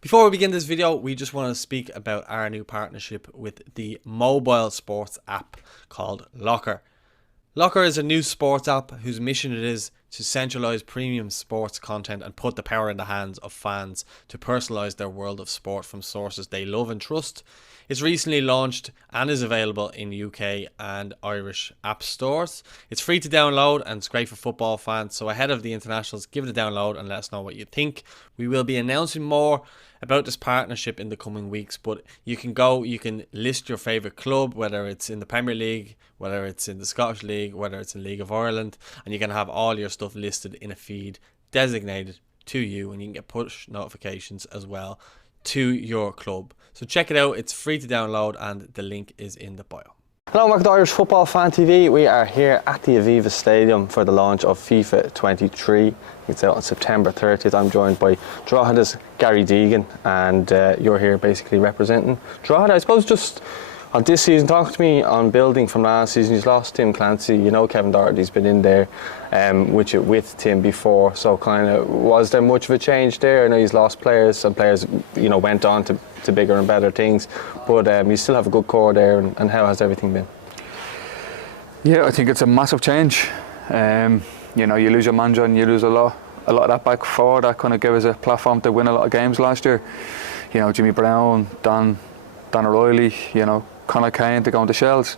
Before we begin this video, we just want to speak about our new partnership with the mobile sports app called Locker. Locker is a new sports app whose mission it is to centralise premium sports content and put the power in the hands of fans to personalise their world of sport from sources they love and trust. It's recently launched and is available in UK and Irish app stores. It's free to download and it's great for football fans, so ahead of the internationals, give it a download and let us know what you think. We will be announcing more about this partnership in the coming weeks, but you can list your favourite club, whether it's in the Premier League, whether it's in the Scottish League, whether it's in League of Ireland, and you can have all your stuff listed in a feed designated to you, and you can get push notifications as well to your club. So check it out, it's free to download and the link is in the bio. Hello, welcome to Irish Football Fan TV. We are here at the Aviva Stadium for the launch of FIFA 23. It's out on September 30th. I'm joined by Drogheda's Gary Deegan, and you're here basically representing Drogheda. I suppose just on this season, talk to me on building from last season. You've lost Tim Clancy, you know Kevin Doherty's been in there with Tim before, so kind of was there much of a change there? I know he's lost players, some players went on to bigger and better things, but you still have a good core there, and how has everything been? Yeah, I think it's a massive change. You lose your manager and you lose a lot of that back four that kind of gave us a platform to win a lot of games last year. Jimmy Brown, Dan O'Reilly, Conor Kane to go into shells,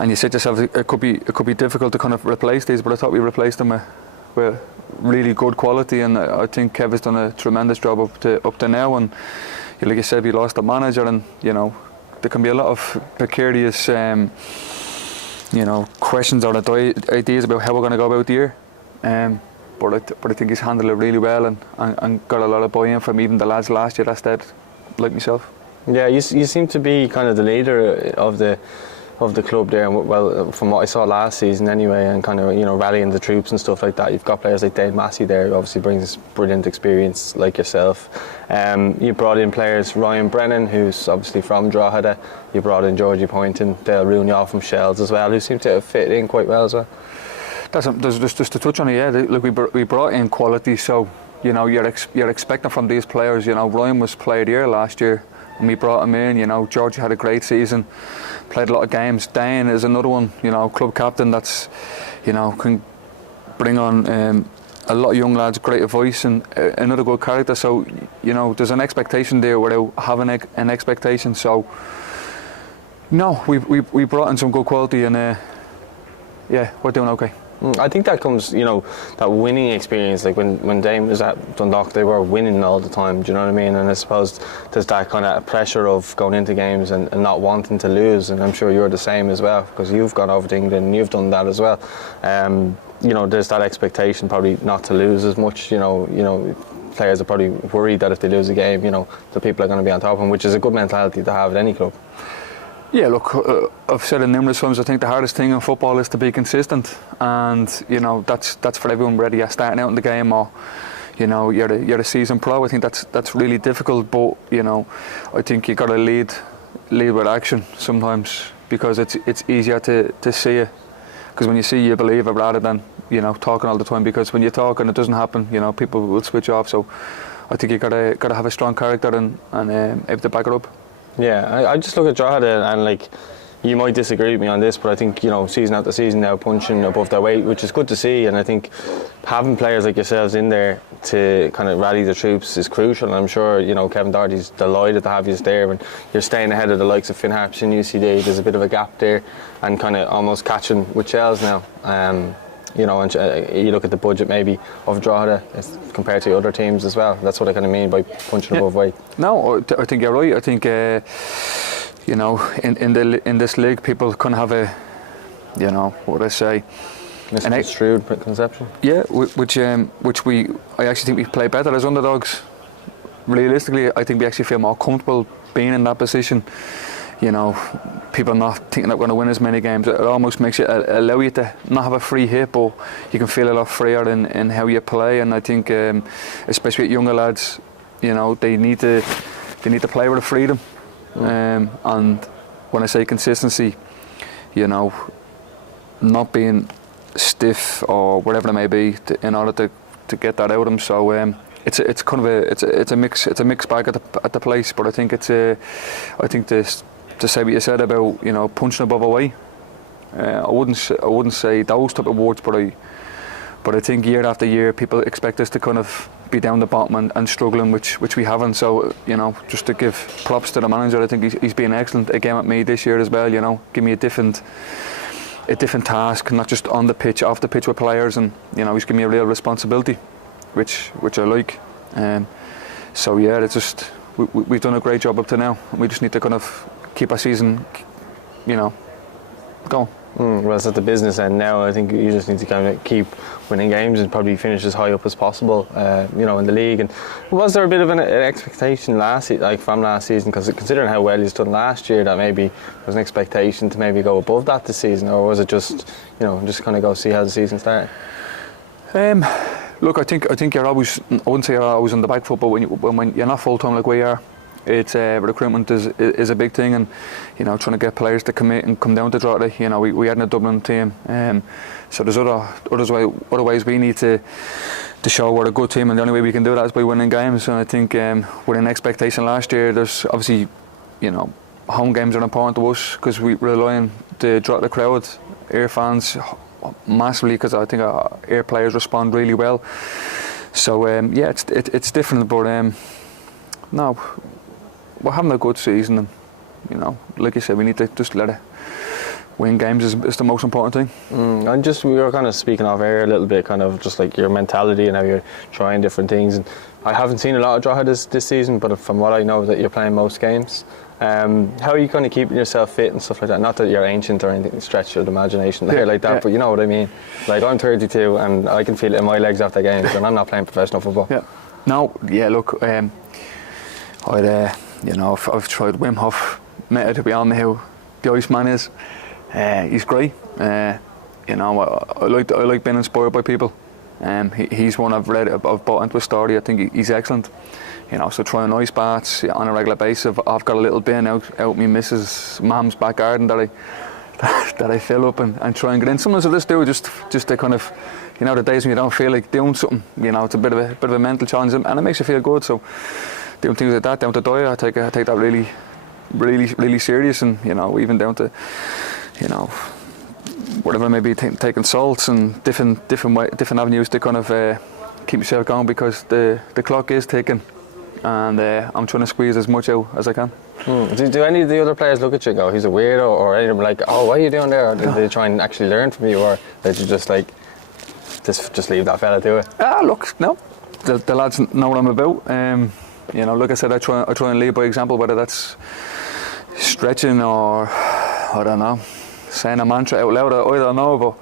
and you said to yourself it could be difficult to kind of replace these, but I thought we replaced them with really good quality, and I think Kev has done a tremendous job up to now. And like you said, we lost the manager, and there can be a lot of precarious questions or ideas about how we're going to go about the year. But I think he's handled it really well and got a lot of buy-in from even the lads last year that stayed, like myself. Yeah, you seem to be kind of the leader of the club there, well, from what I saw last season anyway, and kind of rallying the troops and stuff like that. You've got players like Dave Massey there, who obviously brings brilliant experience like yourself. You brought in players, Ryan Brennan, who's obviously from Drogheda. You brought in Georgie Poynton, Dale Rooney off from Shells as well, who seem to have fit in quite well as well. Just to touch on it, yeah. Look, we brought in quality, so you're expecting from these players. Ryan was player of the year last year, and we brought him in. Georgie had a great season, played a lot of games. Dane is another one, club captain that's, can bring on a lot of young lads, great voice and another good character. So, there's an expectation there without having an expectation. So, no, we brought in some good quality, and yeah, we're doing okay. I think that comes, that winning experience. Like when Dame was at Dundalk, they were winning all the time. Do you know what I mean? And I suppose there's that kind of pressure of going into games and not wanting to lose. And I'm sure you're the same as well, because you've gone over to England and you've done that as well. There's that expectation probably not to lose as much. Players are probably worried that if they lose a game, the people are going to be on top of them, which is a good mentality to have at any club. Yeah, look, I've said it numerous times. I think the hardest thing in football is to be consistent, and that's for everyone, whether you're starting out in the game or you're a seasoned pro. I think that's really difficult, but I think you got to lead with action sometimes, because it's easier to see it. Because when you see, you believe it, rather than talking all the time. Because when you talk and it doesn't happen, people will switch off. So I think you got to have a strong character and able to back it up. Yeah, I just look at Drogheda and like, you might disagree with me on this, but I think season after season now punching above their weight, which is good to see. And I think having players like yourselves in there to kind of rally the troops is crucial. And I'm sure Kevin Doherty's delighted to have you there, and you're staying ahead of the likes of Finn Harps and UCD. There's a bit of a gap there, and kind of almost catching with Shells now. And you look at the budget maybe of Drogheda compared to other teams as well. That's what I kind of mean by punching above weight. No, I think you're right. I think in this league, people kind of have a what would I say, misconstrued conception. Yeah, which I actually think we play better as underdogs. Realistically, I think we actually feel more comfortable being in that position. People not thinking that we're going to win as many games. It almost makes you allow you to not have a free hit, but you can feel a lot freer in how you play. And I think, especially with younger lads, they need to play with a freedom. And when I say consistency, not being stiff or whatever it may be, in order to get that out of them. So it's kind of it's a mixed bag at the place. But I think I think to say what you said about, you know, punching above our weight. I wouldn't say those type of words, but I think year after year people expect us to kind of be down the bottom and struggling, which we haven't. So, you know, just to give props to the manager, I think he's been excellent again with me this year as well. You know, give me a different task, not just on the pitch, off the pitch with players, and, you know, he's given me a real responsibility, which I like. So yeah, it's just we've done a great job up to now. We just need to kind of keep our season, you know, going. Well, it's at the business end now. I think you just need to kind of keep winning games and probably finish as high up as possible, you know, in the league. And was there a bit of an expectation from last season? Because considering how well he's done last year, that maybe there was an expectation to maybe go above that this season, or was it just, you know, just kind of go see how the season started? Look, I think you're always, I wouldn't say you're always on the back foot, but when you're not full time like we are, it's recruitment is a big thing, and, you know, trying to get players to commit and come down to Drogheda. You know, we had a Dublin team, so there's other ways we need to show we're a good team, and the only way we can do that is by winning games. And I think with an expectation last year, there's obviously, you know, home games are important to us because we rely on the Drogheda crowd, Ayr fans massively, because I think our Ayr players respond really well. So yeah, it's different, but no. We're having a good season, and, you know, like you said, we need to just let it win games is the most important thing. And just, we were kind of speaking off air a little bit, kind of just like your mentality and how you're trying different things. And I haven't seen a lot of Drogheda this season, but from what I know, that you're playing most games. How are you kind of keeping yourself fit and stuff like that? Not that you're ancient or anything, stretch your imagination there like that, but you know what I mean. Like, I'm 32 and I can feel it in my legs after games, and I'm not playing professional football. Yeah. No. Yeah. Look. You know, I've tried Wim Hof method to be on who the Iceman is. He's great. You know, I like being inspired by people. He's one I've read, I've bought into a story. I think he's excellent. You know, so trying ice baths on a regular basis. I've got a little bin out my missus' mum's back garden that I fill up and try and get in. Sometimes I just do just to kind of, you know, the days when you don't feel like doing something. You know, it's a bit of a mental challenge, and it makes you feel good. So doing things like that, down to diet, I take that really serious, and, you know, even down to, you know, whatever, maybe taking salts and different avenues to kind of keep yourself going, because the clock is ticking, and I'm trying to squeeze as much out as I can. Do any of the other players look at you and go, he's a weirdo, or any of them like, oh, what are you doing there? Or do they try and actually learn from you, or did you just like just leave that fella to it? Look, no, the lads know what I'm about. You know, like I said, I try and lead by example, whether that's stretching or, I don't know, saying a mantra out loud. I don't know, but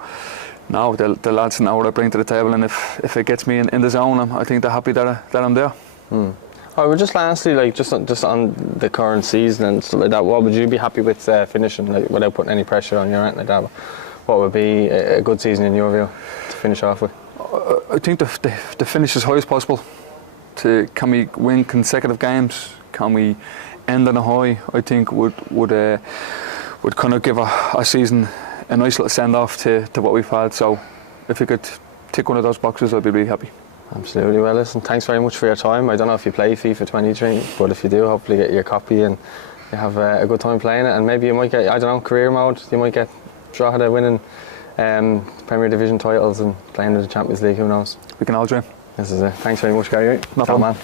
no, the lads know what I bring to the table, and if it gets me in the zone, I think they're happy that I'm there. All right, well, just lastly, like just on the current season and stuff like that, what would you be happy with finishing, like, without putting any pressure on your end like that? What would be a good season in your view to finish off with? I think to finish as high as possible. Can we win consecutive games? Can we end on a high? I think would kind of give a season a nice little send off to what we've had. So if we could tick one of those boxes, I'd be really happy. Absolutely. Well, listen, thanks very much for your time. I don't know if you play FIFA 23, but if you do, hopefully get your copy and you have a good time playing it, and maybe you might get, I don't know, career mode. You might get Drogheda winning Premier Division titles and playing in the Champions League. Who knows? We can all dream. This is it. Thanks very much, Gary. No problem, man.